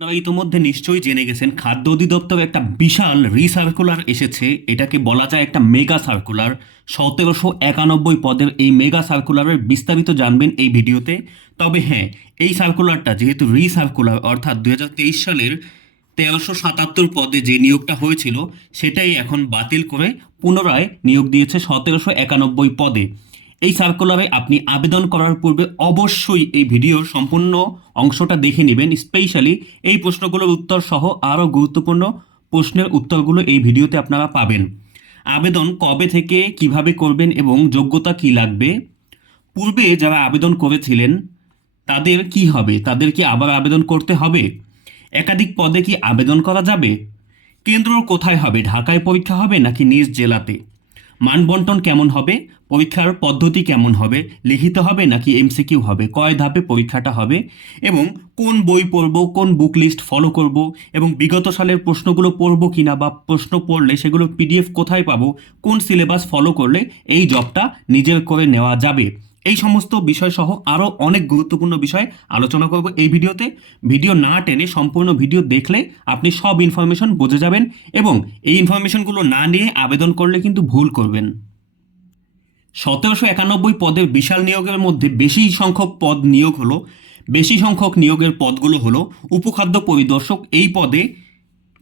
আপনারা ইতোমধ্যে নিশ্চয়ই জেনে গেছেন, খাদ্য অধিদপ্তর একটা বিশাল রিসার্কুলার এসেছে। এটাকে বলা যায় একটা মেগা সার্কুলার। সতেরোশো একানব্বই পদের এই মেগা সার্কুলারের বিস্তারিত জানবেন এই ভিডিওতে। তবে হ্যাঁ এই সার্কুলারটা যেহেতু রিসার্কুলার, অর্থাৎ দু হাজার তেইশ সালের তেরোশো সাতাত্তর পদে যে নিয়োগটা হয়েছিল, সেটাই এখন বাতিল করে পুনরায় নিয়োগ দিয়েছে সতেরোশো একানব্বই পদে। এই সার্কুলারে আপনি আবেদন করার পূর্বে অবশ্যই এই ভিডিওর সম্পূর্ণ অংশটা দেখে নেবেন। স্পেশালি এই প্রশ্নগুলোর উত্তর সহ আরও গুরুত্বপূর্ণ প্রশ্নের উত্তরগুলো এই ভিডিওতে আপনারা পাবেন। আবেদন কবে থেকে, কীভাবে করবেন এবং যোগ্যতা কি লাগবে? পূর্বে যারা আবেদন করেছিলেন, তাদের কি হবে? তাদের কি আবার আবেদন করতে হবে? একাধিক পদে কি আবেদন করা যাবে? কেন্দ্র কোথায় হবে? ঢাকায় পরীক্ষা হবে নাকি নিজ জেলাতে? মানবন্টন কেমন হবে? পরীক্ষার পদ্ধতি কেমন হবে? লিখিত হবে নাকি এমসিকিউ হবে? কয় ধাপে পরীক্ষাটা হবে? এবং কোন বই পড়ব? কোন বুক লিস্ট ফলো করব? এবং বিগত সালের প্রশ্নগুলো পড়ব কিনা বা প্রশ্ন পড়লে সেগুলো পিডিএফ কোথায় পাবো? কোন সিলেবাস ফলো করলে এই জবটা নিজের করে নেওয়া যাবে? এই সমস্ত বিষয় সহ আরও অনেক গুরুত্বপূর্ণ বিষয় আলোচনা করব এই ভিডিওতে। ভিডিও না টেনে সম্পূর্ণ ভিডিও দেখলে আপনি সব ইনফরমেশন বুঝে যাবেন এবং এই ইনফরমেশনগুলো না নিয়ে আবেদন করলে কিন্তু ভুল করবেন। সতেরোশো একানব্বই পদের বিশাল নিয়োগের মধ্যে বেশি সংখ্যক পদ নিয়োগ হলো, বেশি সংখ্যক নিয়োগের পদগুলো হলো, উপখাদ্য পরিদর্শক এই পদে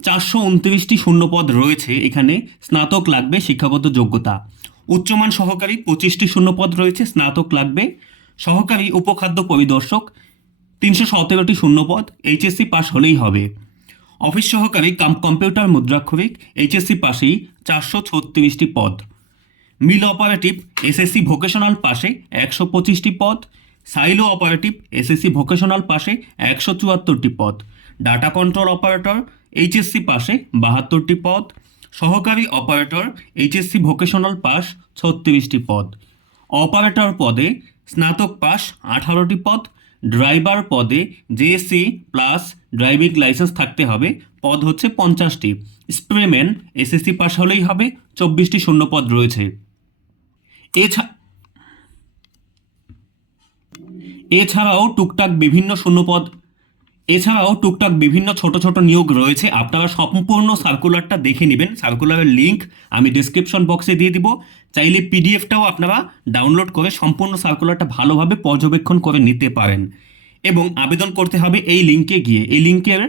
চারশো উনত্রিশটি শূন্যপদ রয়েছে, এখানে স্নাতক লাগবে, শিক্ষাগত যোগ্যতা। উচ্চমান সহকারী পঁচিশটি শূন্যপদ রয়েছে, স্নাতক লাগবে। সহকারী উপখাদ্য পরিদর্শক, তিনশো সতেরোটি শূন্যপদ এইচএসসি পাস হলেই হবে। অফিস সহকারী কাম কম্পিউটার মুদ্রাক্ষরিক এইচএসসি পাশেই চারশো ছত্রিশটি পদ। মিল অপারেটিভ এসএসসি ভোকেশনাল পাশে একশো পঁচিশটি পদ। সাইলো অপারেটিভ এসএসসি ভোকেশনাল পাশে একশো চুয়াত্তরটি পদ। ডাটা কন্ট্রোল অপারেটর এইচএসসি পাশে বাহাত্তরটি পদ। সহকারী অপারেটর এইচএসসি ভোকেশনাল পাস, ছত্রিশটি পদ। অপারেটর পদে স্নাতক পাস, আঠারোটি পদ। ড্রাইভার পদে জেএসসি প্লাস ড্রাইভিং লাইসেন্স থাকতে হবে। পদ হচ্ছে পঞ্চাশটি। স্প্রেম্যান এসএসসি পাস হলেই হবে। চব্বিশটি শূন্যপদ রয়েছে। এছা এছাড়াও টুকটাক বিভিন্ন শূন্যপদ এছাড়াও টুকটাক বিভিন্ন ছোট ছোট নিয়োগ রয়েছে। আপনারা সম্পূর্ণ সার্কুলারটা দেখে নেবেন। সার্কুলারের লিঙ্ক আমি ডিসক্রিপশন বক্সে দিয়ে দিব। চাইলে পিডিএফটাও আপনারা ডাউনলোড করে সম্পূর্ণ সার্কুলারটা ভালোভাবে পর্যবেক্ষণ করে নিতে পারেন। এবং আবেদন করতে হবে এই লিঙ্কে গিয়ে। এই লিঙ্কের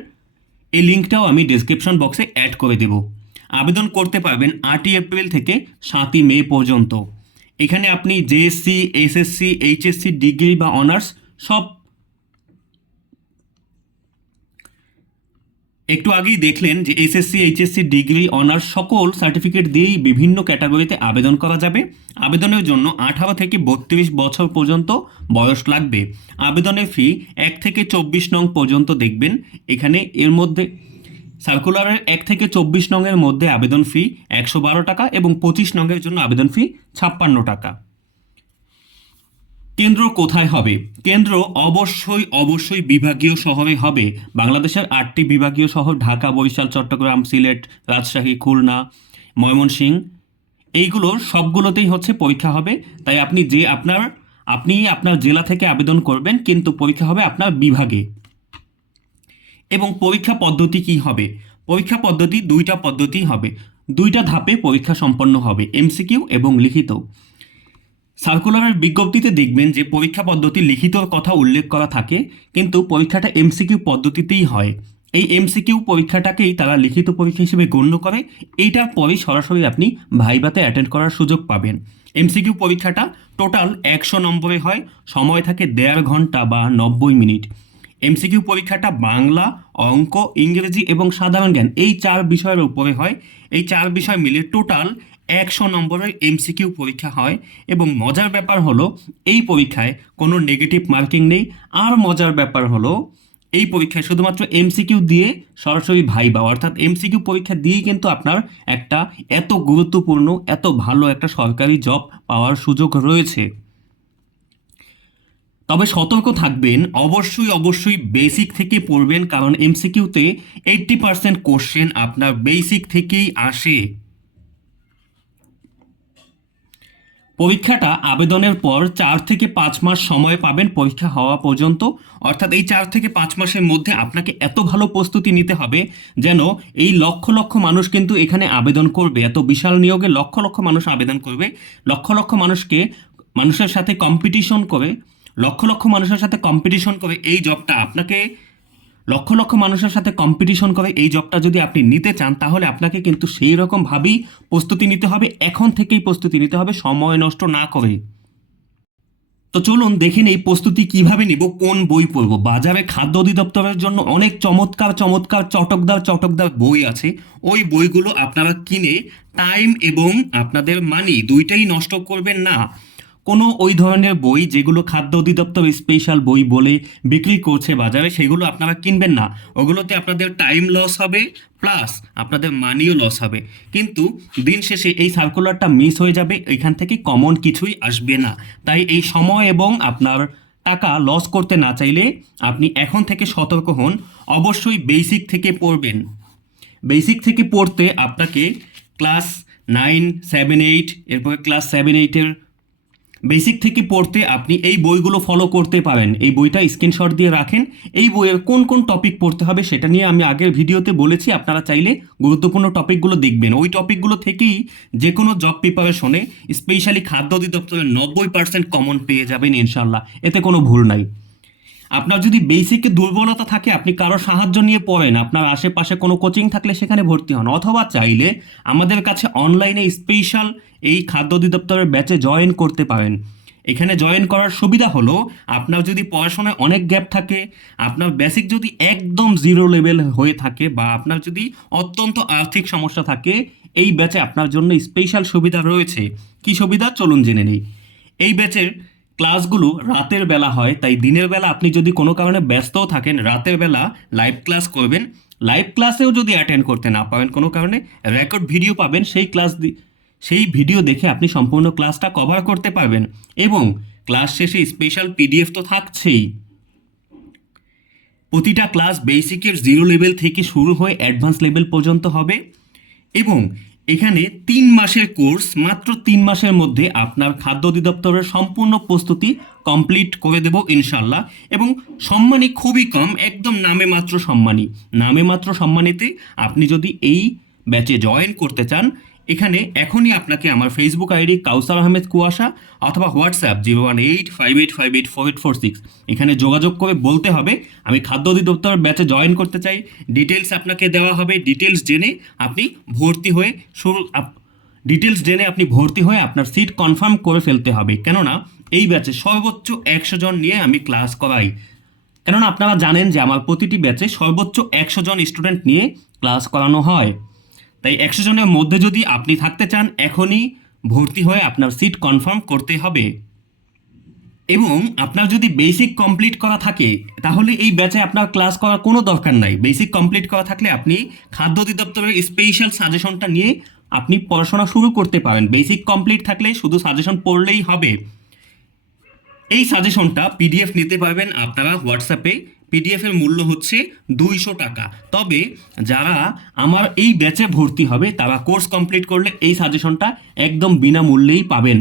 এই লিঙ্কটাও আমি ডিসক্রিপশন বক্সে অ্যাড করে দেব। আবেদন করতে পারবেন আটই এপ্রিল থেকে সাতই মে পর্যন্ত। এখানে আপনি জেএসসি এসএসসি এইচএসসি ডিগ্রি বা অনার্স সব একটু আগেই দেখলেন যে এসএসসি এইচএসসি ডিগ্রি অনার্স সকল সার্টিফিকেট দিয়েই বিভিন্ন ক্যাটাগরিতে আবেদন করা যাবে। আবেদনের জন্য আঠারো থেকে বত্রিশ বছর পর্যন্ত বয়স লাগবে। আবেদনের ফি এক থেকে চব্বিশ নং পর্যন্ত দেখবেন। এখানে এর মধ্যে সার্কুলারের এক থেকে চব্বিশ নংয়ের মধ্যে আবেদন ফি একশো বারো টাকা এবং পঁচিশ নংয়ের জন্য আবেদন ফি ছাপ্পান্ন টাকা। কেন্দ্র কোথায় হবে? কেন্দ্র অবশ্যই অবশ্যই বিভাগীয় শহরে হবে। বাংলাদেশের আটটি বিভাগীয় শহর ঢাকা, বরিশাল, চট্টগ্রাম, সিলেট, রাজশাহী, খুলনা, ময়মনসিংহ এইগুলোর সবগুলোতেই হচ্ছে পরীক্ষা হবে। তাই আপনি যে আপনার, আপনি আপনার জেলা থেকে আবেদন করবেন, কিন্তু পরীক্ষা হবে আপনার বিভাগে। এবং পরীক্ষা পদ্ধতি কি হবে? পরীক্ষা পদ্ধতি দুইটা পদ্ধতি হবে। দুইটা ধাপে পরীক্ষা সম্পন্ন হবে, এমসিকিউ এবং লিখিত। সার্কুলারের বিজ্ঞপ্তিতে দেখবেন যে পরীক্ষা পদ্ধতি লিখিতর কথা উল্লেখ করা থাকে, কিন্তু পরীক্ষাটা এমসিকিউ পদ্ধতিতেই হয়। এই এমসিকিউ পরীক্ষাটাকেই তারা লিখিত পরীক্ষা হিসেবে গণ্য করে। এইটার পরেই সরাসরি আপনি ভাইভাতে অ্যাটেন্ড করার সুযোগ পাবেন। এমসিকিউ পরীক্ষাটা টোটাল একশো নম্বরে হয়, সময় থাকে দেড় ঘণ্টা বা নব্বই মিনিট। এমসিকিউ পরীক্ষাটা বাংলা, অঙ্ক, ইংরেজি এবং সাধারণ জ্ঞান এই চার বিষয়ের উপরে হয়। এই চার বিষয় মিলে টোটাল একশো নম্বরের এমসিকিউ পরীক্ষা হয় এবং মজার ব্যাপার হলো, এই পরীক্ষায় কোনো নেগেটিভ মার্কিং নেই। আর মজার ব্যাপার হলো, এই পরীক্ষায় শুধুমাত্র এমসিকিউ দিয়ে সরাসরি ভাইবা অর্থাৎ এমসিকিউ পরীক্ষা দিয়েই কিন্তু আপনার একটা এত গুরুত্বপূর্ণ, এত ভালো একটা সরকারি জব পাওয়ার সুযোগ রয়েছে। তবে সতর্ক থাকবেন, অবশ্যই অবশ্যই বেসিক থেকে পড়বেন, কারণ এমসিকিউতে এইট্টি পার্সেন্ট কোশ্চেন আপনার বেসিক থেকেই আসে। পরীক্ষাটা আবেদনের পর চার থেকে পাঁচ মাস সময় পাবেন পরীক্ষা হওয়া পর্যন্ত। অর্থাৎ এই চার থেকে পাঁচ মাসের মধ্যে আপনাকে এত ভালো প্রস্তুতি নিতে হবে যেন এই লক্ষ লক্ষ মানুষ কিন্তু এখানে আবেদন করবে। এত বিশাল নিয়োগে লক্ষ লক্ষ মানুষ আবেদন করবে। লক্ষ লক্ষ মানুষকে মানুষের সাথে কম্পিটিশন করে, লক্ষ লক্ষ মানুষের সাথে কম্পিটিশন করে এই জবটা আপনাকে লক্ষ লক্ষ মানুষের সাথে কম্পিটিশন করে, এই জবটা যদি আপনি নিতে চান, তাহলে আপনাকে কিন্তু সেই রকমভাবেই প্রস্তুতি নিতে হবে, এখন থেকেই প্রস্তুতি নিতে হবে, সময় নষ্ট না করে। তো চলুন দেখেন এই প্রস্তুতি কীভাবে নিব, কোন বই পড়ব? বাজারে খাদ্য অধিদপ্তরের জন্য অনেক চমৎকার চমৎকার, চটকদার চটকদার বই আছে। ওই বইগুলো আপনারা কিনে টাইম এবং আপনাদের মানি দুইটাই নষ্ট করবেন না। কোনো ওই ধরনের বই যেগুলো খাদ্য অধিদপ্তর স্পেশাল বই বলে বিক্রি করছে বাজারে, সেগুলো আপনারা কিনবেন না। ওগুলোতে আপনাদের টাইম লস হবে প্লাস আপনাদের মানিও লস হবে। কিন্তু দিন শেষে এই সার্কুলারটা মিস হয়ে যাবে, এখান থেকে কমন কিছুই আসবে না। তাই এই সময় এবং আপনার টাকা লস করতে না চাইলে আপনি এখন থেকে সতর্ক হন, অবশ্যই বেসিক থেকে পড়বেন। বেসিক থেকে পড়তে আপনাকে ক্লাস নাইন সেভেন এইট এরপরে ক্লাস সেভেন এইটের বেসিক থেকে পড়তে আপনি এই বইগুলো ফলো করতে পারেন। এই বইটা স্ক্রিনশট দিয়ে রাখেন। এই বইয়ের কোন কোন টপিক পড়তে হবে সেটা নিয়ে আমি আগের ভিডিওতে বলেছি, আপনারা চাইলে গুরুত্বপূর্ণ টপিকগুলো দেখবেন। ওই টপিকগুলো থেকেই যে কোনো জব প্রিপারেশনে স্পেশালি খাদ্য অধিদপ্তরের নব্বই পার্সেন্ট কমন পেয়ে যাবেন ইনশাল্লাহ এতে কোনো ভুল নাই। আপনার যদি বেসিকে দুর্বলতা থাকে, আপনি কারও সাহায্য নিয়ে পড়েন, আপনার আশেপাশে কোনো কোচিং থাকলে সেখানে ভর্তি হন। অথবা চাইলে আমাদের কাছে অনলাইনে স্পেশাল এই খাদ্য অধিদপ্তরের ব্যাচে জয়েন করতে পারেন। এখানে জয়েন করার সুবিধা হলো, আপনার যদি পড়াশোনায় অনেক গ্যাপ থাকে, আপনার বেসিক যদি একদম জিরো লেভেল হয়ে থাকে বা আপনার যদি অত্যন্ত আর্থিক সমস্যা থাকে, এই ব্যাচে আপনার জন্য স্পেশাল সুবিধা রয়েছে। কি সুবিধা? চলুন জেনে নেই। এই ব্যাচের ক্লাসগুলো রাতের বেলা হয়, তাই দিনের বেলা আপনি যদি কোনো কারণে ব্যস্তও থাকেন, রাতের বেলা লাইভ ক্লাস করবেন। লাইভ ক্লাসেও যদি অ্যাটেন্ড করতে না পারেন কোনো কারণে রেকর্ড ভিডিও পাবেন, সেই ক্লাস সেই ভিডিও দেখে আপনি সম্পূর্ণ ক্লাসটা কভার করতে পারবেন। এবং ক্লাস শেষে স্পেশাল পিডিএফ তো থাকছেই। প্রতিটা ক্লাস বেসিকের জিরো লেভেল থেকে শুরু হয়ে অ্যাডভান্স লেভেল পর্যন্ত হবে। এবং এখানে তিন মাসের কোর্স, মাত্র তিন মাসের মধ্যে আপনার খাদ্য অধিদপ্তরের সম্পূর্ণ প্রস্তুতি কমপ্লিট করে দেব ইনশাল্লাহ এবং সম্মানী খুবই কম, একদম নামে মাত্র সম্মানী নামে মাত্র সম্মানীতে আপনি যদি এই ব্যাচে জয়েন করতে চান এখানে এখনই আপনাকে আমার ফেসবুক আইডি কাউসার আহমেদ কুয়াশা অথবা WhatsApp zero one eight five eight five eight four eight four six. এখানে যোগাযোগ করে বলতে হবে, আমি খাদ্য অধিদপ্তর ব্যাচে জয়েন করতে চাই। ডিটেলস আপনাকে দেওয়া হবে ডিটেলস জেনে আপনি ভর্তি হয়ে শুরু ডিটেলস জেনে আপনি ভর্তি হয়ে আপনার সিট কনফার্ম করে ফেলতে হবে। কেননা, এই ব্যাচে সর্বোচ্চ একশো জন নিয়ে আমি ক্লাস করাই। কেননা, আপনারা জানেন যে আমার প্রতিটি ব্যাচে সর্বোচ্চ একশো জন স্টুডেন্ট নিয়ে ক্লাস করানো হয়। তাই একশো জনের মধ্যে যদি আপনি থাকতে চান, এখনই ভর্তি হয়ে আপনার সিট কনফার্ম করতে হবে। এবং আপনার যদি বেসিক কমপ্লিট করা থাকে, তাহলে এই ব্যাচে আপনার ক্লাস করার কোনো দরকার নাই। বেসিক কমপ্লিট করা থাকলে আপনি খাদ্য অধিদপ্তরের স্পেশাল সাজেশনটা নিয়ে আপনি পড়াশোনা শুরু করতে পারেন। বেসিক কমপ্লিট থাকলে শুধু সাজেশন পড়লেই হবে। এই সাজেশনটা পিডিএফ নিতে পারবেন আপনারা হোয়াটসঅ্যাপে পিডিএফ এর মূল্য হচ্ছে দুইশো টাকা। তবে যারা আমার এই ব্যাচে ভর্তি হবে, তারা কোর্স কমপ্লিট করলে এই সাজেশনটা একদম বিনামূল্যেই পাবেন।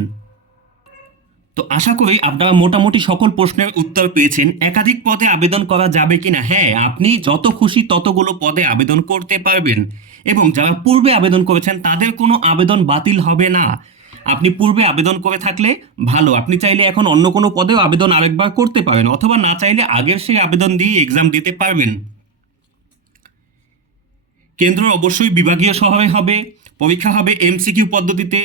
তো আশা করি আপনারা মোটামুটি সকল প্রশ্নের উত্তর পেয়েছেন। একাধিক পদে আবেদন করা যাবে কিনা? হ্যাঁ আপনি যত খুশি ততগুলো পদে আবেদন করতে পারবেন। এবং যারা পূর্বে আবেদন করেছেন, তাদের কোনো আবেদন বাতিল হবে না। আপনি পূর্বে আবেদন করে থাকলে ভালো। আপনি চাইলে এখন অন্য কোনো পদেও আবেদন আরেকবার করতে পারেন, অথবা না চাইলে আগের সেই আবেদন দিয়ে এক্সাম দিতে পারবেন। কেন্দ্র অবশ্যই বিভাগীয় শহরে হবে, পরীক্ষা হবে এমসিকিউ পদ্ধতিতে,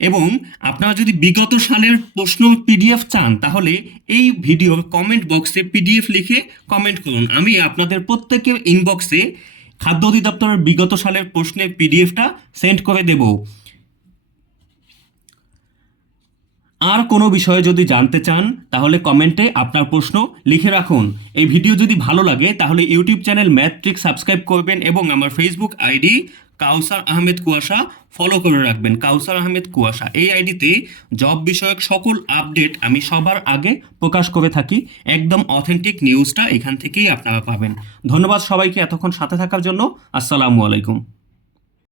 এবং আপনারা যদি বিগত সালের প্রশ্ন পিডিএফ চান, তাহলে এই ভিডিওর কমেন্ট বক্সে পিডিএফ লিখে কমেন্ট করুন। আমি আপনাদের প্রত্যেকের ইনবক্সে খাদ্য অধিদপ্তরের বিগত সালের প্রশ্নের পিডিএফটা সেন্ড করে দেব। আর কোনো বিষয়ে যদি জানতে চান, তাহলে কমেন্টে আপনার প্রশ্ন লিখে রাখুন। এই ভিডিও যদি ভালো লাগে, তাহলে ইউটিউব চ্যানেল ম্যাথট্রিক সাবস্ক্রাইব করবেন এবং আমার ফেসবুক আইডি কাউসার আহমেদ কুয়াশা ফলো করে রাখবেন। কাউসার আহমেদ কুয়াশা। এই আইডিতে জব বিষয়ক সকল আপডেট আমি সবার আগে প্রকাশ করে থাকি। একদম অথেন্টিক নিউজটা এখান থেকেই আপনারা পাবেন। ধন্যবাদ সবাইকে এতক্ষণ সাথে থাকার জন্য। আসসালামু আলাইকুম।